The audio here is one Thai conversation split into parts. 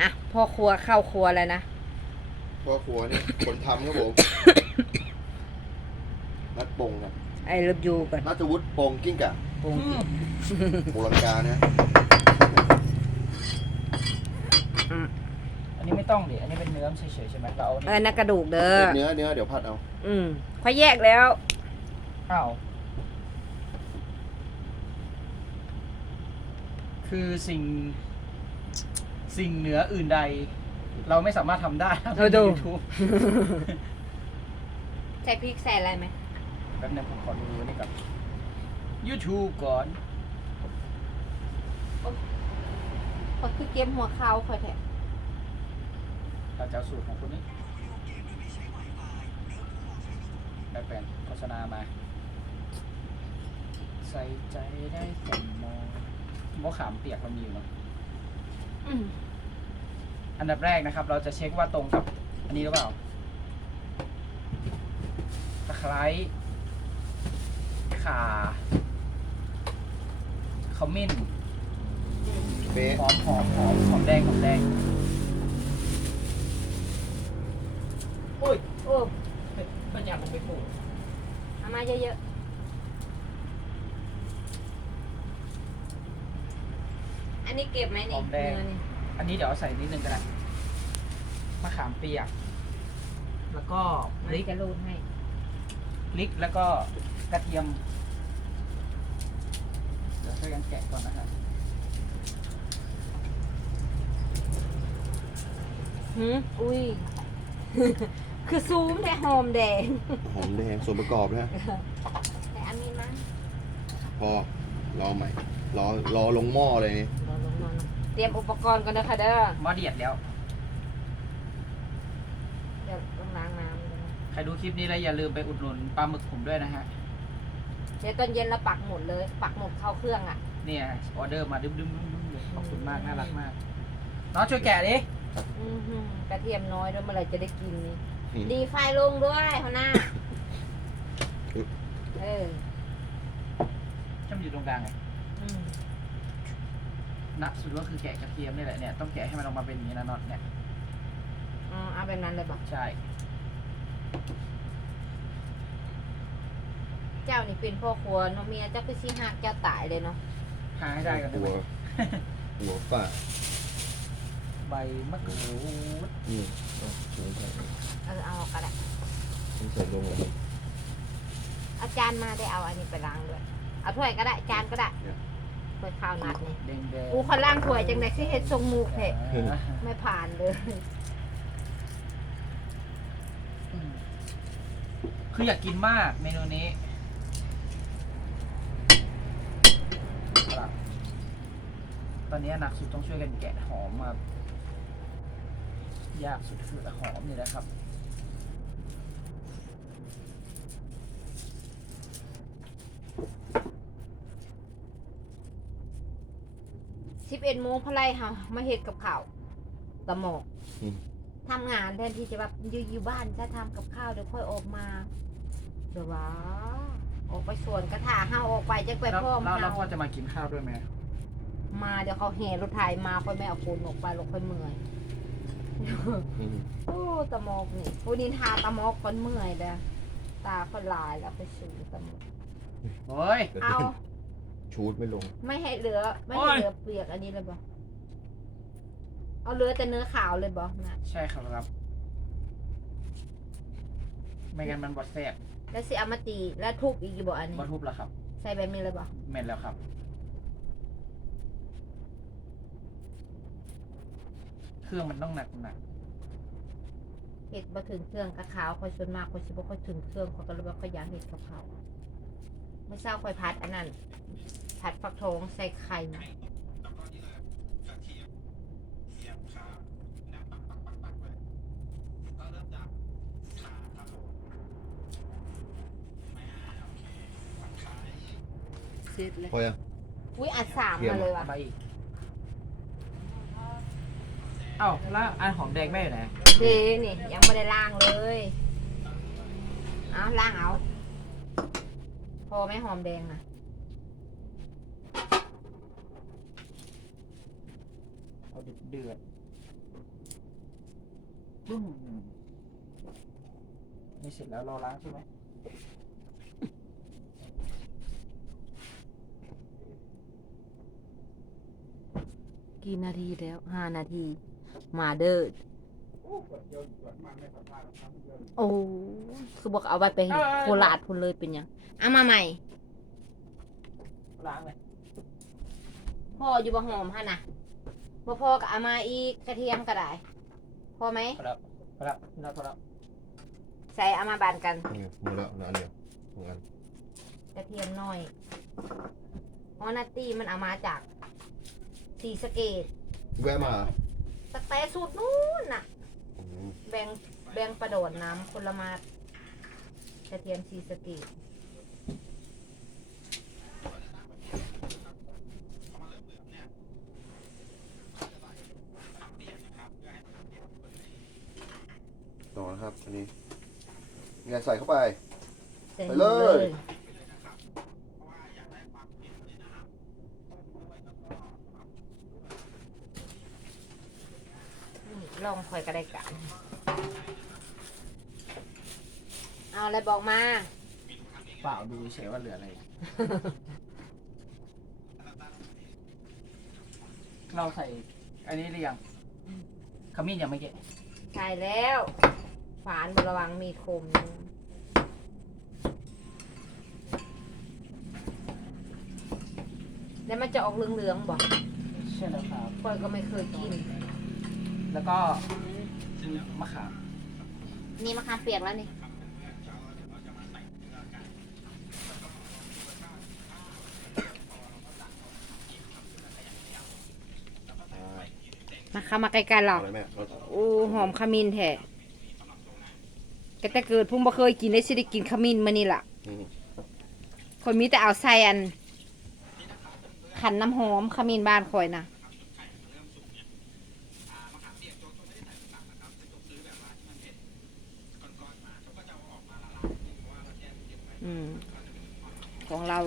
อะพ่อครัวเข้าครัวแล้วนะพ่อครัวนี่คนทำครับผมนัดปงครับไอ้รับยูก่อนนัทวุฒิปงกิ้งก่ะปรุงกินโบราณกานะอันนี้ไม่ต้องดิอันนี้เป็นเนื้อเฉยๆใช่ไหมเราเอาเออนักกระดูกเด้อเนื้อเนื้อเดี๋ยวผัดเอา อืมพอแยกแล้วอ้าวคือสิ่ง สิ่งเหนืออื่นใด เราไม่สามารถทำได้ถ้าเอาดูยูทูบใส่พริกใส่อะไรไหมแป๊บนึงผมขอดูนี่กับ YouTube ก่อนพอคือเก็บหัวเขาคอยแทะเราจะเอาสูตรของคุณนี้ได้แฟนโฆษณามา ใส่ใจได้แต่มองมะขามเปียกเรามีอยู่เน อะอืมอันดับแรกนะครับ เราจะเช็คว่าตรงกับอันนี้หรือเปล่าตะไคร้ข่าขมิ้นเป๊ะหอมหอมหอมหอมแดงหอมแดงโอ้ยโอ้มันอยากลงไปปลูกเอามาเยอะๆ อั นนี้เก็บไหมนี่เนื้อนี่อันนี้เดี๋ยวเอาใส่นิดนึงก็ได้มะขามเปียก แล้วก็พมันริกจะรูดให้ พริกแล้วก็กระเทียม เดี๋ยวช่วยกันแกะก่อนนะครับหืมอุ้ย คือซูมแต่หอมแดงหอมแดงส่วนประกอบนะแต่อันนี้มั้งพอ รอใหม่รอรอลงหม้อเลยนี่เราลงมาเนอะเตรียมอุปกรณ์ก่อนนะคะเด้อหม้อเดียดแล้ว เดี๋ยวต้องล้างน้ำด้วยนะใครดูคลิปนี้แล้วอย่าลืมไปอุดหนุนปลาหมึกผมด้วยนะฮะ เดี๋ยวตอนเย็นเราปักหมุดเลย ปักหมุดเข้าเครื่องอะเนี่ยออเดอร์มาดึ้มดึ้มดึ้มดึ้มเลยขอบคุณมากน่ารักมาก น้องช่วยแกะดิ อื้อหือกระเทียมน้อยด้วยเมื่อไหรจะได้กินนี่อืมดีไฟลงด้วยหัวหน้าอึ๊บเออช่างอยู่ ตรงกลางไงอืมหนักสุดก็คือแกะกระเทียมนี่แหละเนี่ยต้องแกะให้มันออกมาเป็นอย่างนี้นะน็อตเนี่ยอ๋อเอาแบบนั้นเลยบอกใช่ เจ้านี่เป็นพ่อครัวเนาะเมียเจ้าไปซีหักเจ้าตายเลยเนาะหาให้ได้กันหัได้วไหมหัวฝ่าใบมะกรูดอืมเอาลงไปเออเอาก็ได้ต้องใส่ลงเลยเอาจารย์มาได้เอาอันนี้ไปล้างด้วย เอาถ้วยก็ได้จานก็ได้เนี่ยถ้วยข้าวนัดนี่แดงแดงกูเขาล่างถ้วยจังไดสิเฮ็ดทรงมูกเถะไม่ผ่านเลยคืออยากกินมากเมนูนี้ครับตอนนี้หนักสุดต้องช่วยกันแกะหอมมายากสุดคือหอมนี่แหละครับ สิบเอ็ดโมงพะไลเฮามาเฮ็ดกับข้าวตะหมอกอืม ทำงานแทนที่จะแบบอยู่อยู่บ้านจะทำกับข้าวเดี๋ยวค่อยออกมาเดี๋ยวว่าออกไปสวนกระถาเฮาออกไปจะไปแล้วพ่อมแล้วแล้วเฮาพ่อจะมากินข้าวด้วยไหมมาเดี๋ยวเขาแห่รถไถมาค่อยไม่เอาปูนออกไปเราค่อยเมื่อย อืมโอ้ตะหมอกนี่ผู้นินทาตะหมอกคนเมื่อยเด้อตาคนลายแล้วไปซื้อตะหมอกโอ้ยเอา ชูดไม่ลง ไม่ให้เหลือ ไม่โอ้ให้ยเหลือเปลือกอันนี้เลยบ่เอาเหลือแต่เนื้อขาวเลยบ่นะใช่ครับ ไม่งั้นมันบดแทรกแล้วสิเอามาตีแล้วทุบอีกอยู่บ่อันนี้บดทุบแล้วครับ ใส่แบบนี้เลยบ่เม็นแล้วครับเครื่องมันต้องหนักหนักเห็ดบ่ถึงเครื่องกะขาวค่อยส่วนมากค่อยสิบ่ค่อยถึงเครื่องเขาก็เลยว่าค่อยอยากเห็ดกับเขาว เมื่อเช้าค่อยพัดอันนั้น ผัดฟักทองใส่ไข่เสร็จเลยพอยังอุ้ยอัดสามเทียมมาเลยๆว่ะอะไรอีกเอ้าแล้วอันหอมแดงแม่อยู่ไหนเดนี่ ยังไม่ได้ล้างเลย เอาล้างเอา พอไหม่หอมแดงนะเอาเดือดปุ้มนี่เสร็จแล้วรอล้างใช่ไหมกี่นาทีแล้วห้านาที มาเด้อ โอ้คือบอกเอาไว้ไปโคราชพุ่นเลยเป็นหยังเอามาใหม่ล้างเลยพ่ออยู่บ่หอมฮะนะบ่พอก็เอามาอีกกระเทียมก็ได้พอไหมพอแล้วพอแล้วพี่นัทพอแล้วใส่เอามาบานกันนี่หมดแล้วนะอันเดียวเหมือนกันกระเทียมน้อยฮอนาตี้มันเอามาจากสีสะเกตแวะมาเหรอสเตสูตรนู้นน่ะอืม แบงแบงประโดดน้ำคนละมาดกระเทียมสีสะเกตต่อนะครับอันนี้ไงใส่เข้าไป ใส่ไปเลย นี่ ลองคอยกระไดกันเอาอะไรบอกมา เปล่าดูเฉยว่าเหลืออะไร เราใส่ อันนี้หรือยังขมิ้นยังไม่เก็บใช่แล้วฝานบระวังมีคมนะแล้วมันจะออกเหลืองๆบ่ใช่แล้วครับ คอยก็ไม่เคยกิน แล้วก็มีมะขามนี่มะขามเปียกแล้วนี่อ่ามาเข้ามาใกล้ๆเราเอาเลยแม่เราโอ้หอมขมิ้นแท้ก็แต่เกิดพุ่งบ่เคยกินได้สิได้กินขมิ้นมานี่ล่ะ อืมคนมีแต่เอาใส่อัน ขันน้ำหอมขมิ้นบ้านคอยนะอืม ของเรา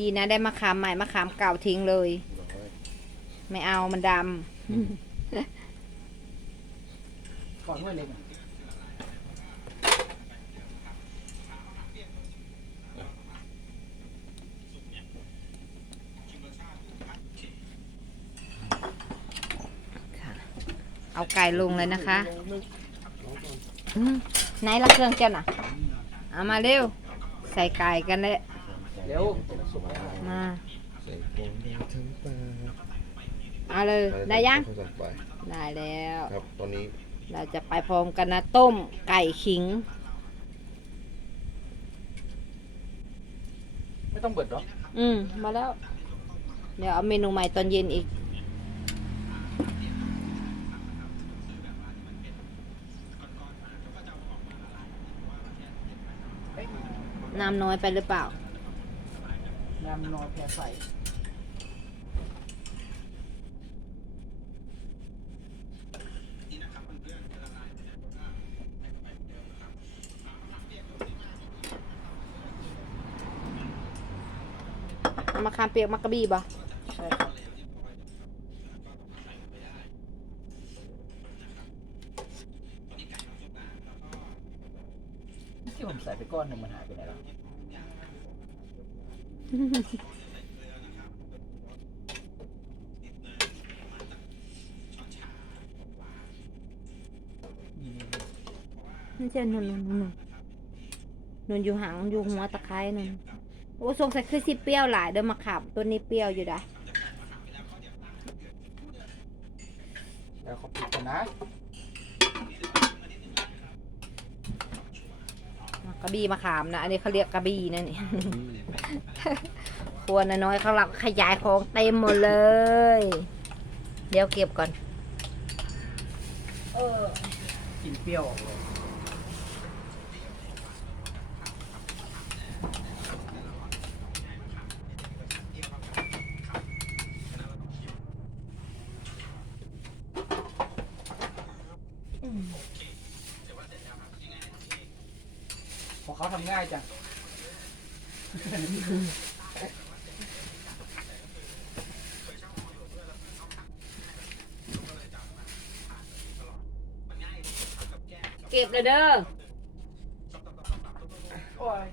ดีนะได้มะขามใหม่มะขามเก่าทิ้งเลยร้อยไม่เอามันดก่อนด้วยเลยนะำค่ะเอาไก่ลงเลยนะคะอืมไหนละเครื่องเจ้าน่ะ เอามาเร็ว ใส่ไก่กันเลยเร็ว มาใส่โฟมได้ทั้งปลาเอาเลยได้ยังใส่ไปได้แล้ว ครับตอนนี้เราจะไปพร้อมกันนะต้มไก่ขิง ไม่ต้องเบิดหรอกอืมมาแล้ว เดี๋ยวเอาเมนูใหม่ตอนเย็นอีก น้ำน้อยไปหรือเปล่า น้ำนอแพรใส่มาคามเปียกมักกะบี่บ่ใช่ค่ะบที่ผมใส่ไปก้อนหนึ่งมันหายไปไหนแล้ว นี่นี่นี่ นั่นเช่นนนนนน นนอยู่หางอยู่หัวตะไคร้นั่นโอ้สงสัยคือสิเปรี้ยวหลายเด้อมาขับตัวนี้เปรี้ยวอยู่ได้แล้วเขาปิดกันนะกระบี่มะขามนะ อันนี้เขาเรียกกระบี่นั่นนี่ครัวน้อยๆเขาเราขยายของเต็มหมดเลย เดี๋ยวเก็บก่อน เออ กินเปรี้ยวออกเลย ของเขาทำง่ายจังเก็บเลยเด้อ โอ้ย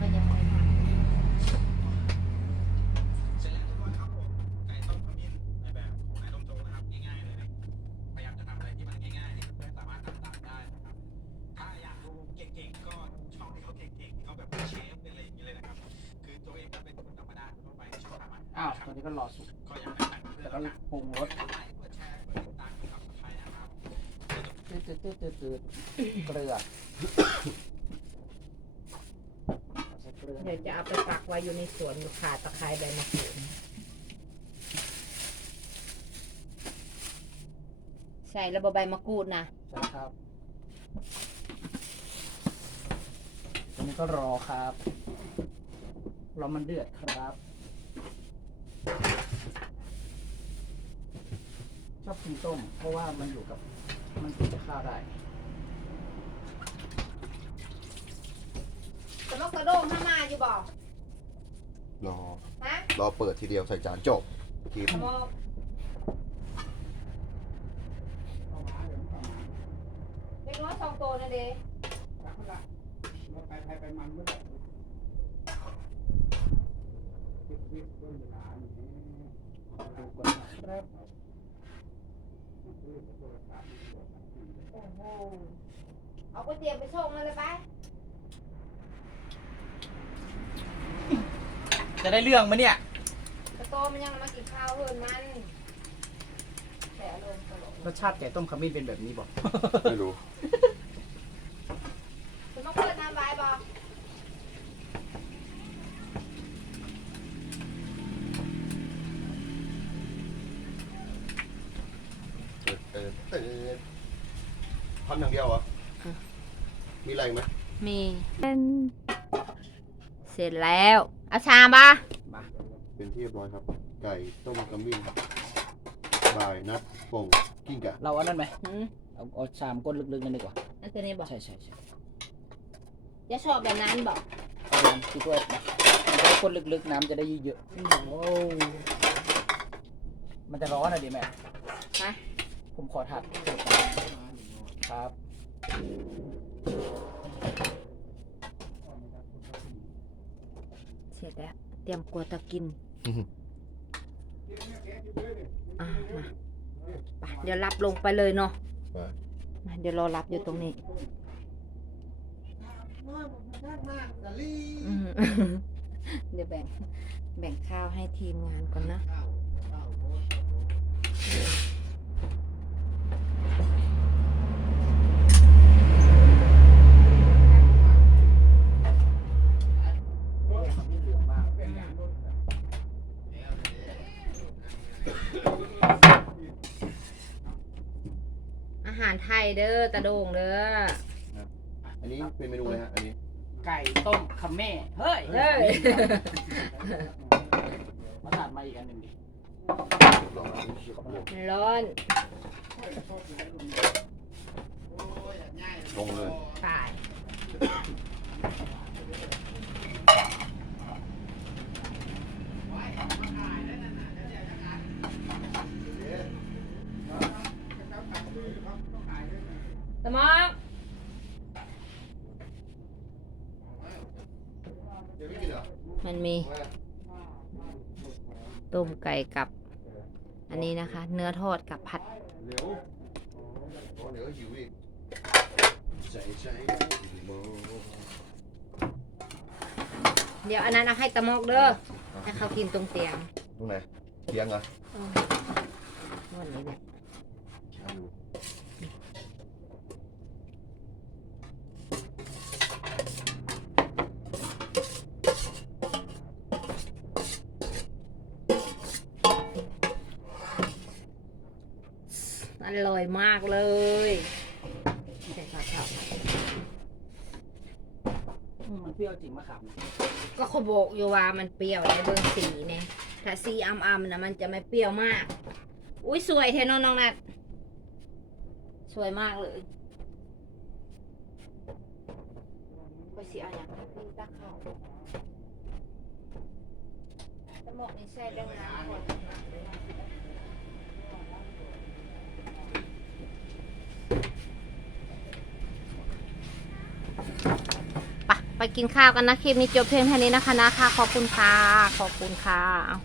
ก็ยังไม่มา อ้าวตอ นี้ก็รอสุกแต่ก็ปรุงรสตืดตืดตืดตืดตืดเกลือใส่เกลือเดี๋ยวจะเอาไปปักไว้อยู่ในสวนอยู่ขาตะไคร้ใบมะกรูดใส่ระเบดใบมะกรูดนะใช่ครับตอนนี้ก็รอครับ รอมันเดือดครับ ชอบกินต้ม เพราะว่ามันอยู่กับ มันกินกับข้าวได้แต่มะกระโดงถ้ามาอยู่บอกรอ ฮะรอเปิดทีเดียวใส่จานจบกินมอเป็นว่าสองตัวนะเด้ดูก่อนนะ ครับโอ้โหเอาก๋วยเตี๋ยวไปส่งมาเลยไปจะได้เรื่องไหมเนี่ย กระโตมันยังมากินข้าวเฮินมันแต่อารมณ์ตลกรสชาติไก่ต้มขมิ้นเป็นแบบนี้บอกไม่รู้ คุณต้องเปิดน้ำไว้บอก เปิดเปิดเปิด พันอย่างเดียวเหรอ มีอะไรไหมมีเป็นเสร็จแล้วเอาชามปะมาเป็นที่เรียบร้อยครับ ไก่ต้มกำมิ้นบายนัดป่งกิ้งกะเราอันนั้นไหมหืมเอาเอาชามก้นลึกๆนั่นดีกว่า อันตัวนี้บอกใช่ใช่ใช่อย่าชอบแบบนั้นบอกเอาน้ำคิดว่ามันจะก้นลึกๆน้ำจะได้เยอะโอ้ๆมันจะร้อนอะดิแม่ ฮะผมขอถัด ครับ เสร็จแล้ว เตรียมกลัวตะกินอื้อหือ อะมาไปเดี๋ยวรับลงไปเลยเนาะไป มาเดี๋ยวรอรับอยู่ตรงนี้อืมเดี๋ยวแบ่ง แบ่งข้าวให้ทีมงานก่อนนะ อา หารไทยเด้อตะโด่งเด้อ อันนี้เป็นเมนูอะไรฮะ อันนี้ ไก่ต้มขมิ้นเฮ้ยเฮ้ย มาถัดมาอีกอันหนึ่งดิลองเอาดูสิครับผมร้อนลงเลยตาย ส มองเดี๋ยวไม่กินเหรอมันมีต้มไก่กับ อันนี้นะคะ เนื้อทอดกับผัดเร็วอ๋อเดี๋ยวหิวอีกใจใจโมเดี๋ยวอันนั้นเอาให้ตะมอกเด้อให้เขากินตรงเตียงตรงไหนเตียงเหรอ อืมวันนี้เนี่ย เอาอยู่ อ ร่อยมากเลยใส่ข้าวอืมมันเปรี้ยวจริงมะขามก็เขาบอกอยู่ว่ามันเปรี้ยวในเบื้องสีเนี่ยถ้าสีอ่ำๆนะมันจะไม่เปรี้ยวมาก อุ้ยสวยเทนอนน้องนัดสวยมากเลยไปสีเอาอย่างนี้ตักข้าวจะหมกนี่ใส่เรื่องน้ำหมด ไปกินข้าวกันนะคลิปนี้จบเพียงเท่านี้นะคะนะคะ ขอบคุณค่ะ ขอบคุณค่ะ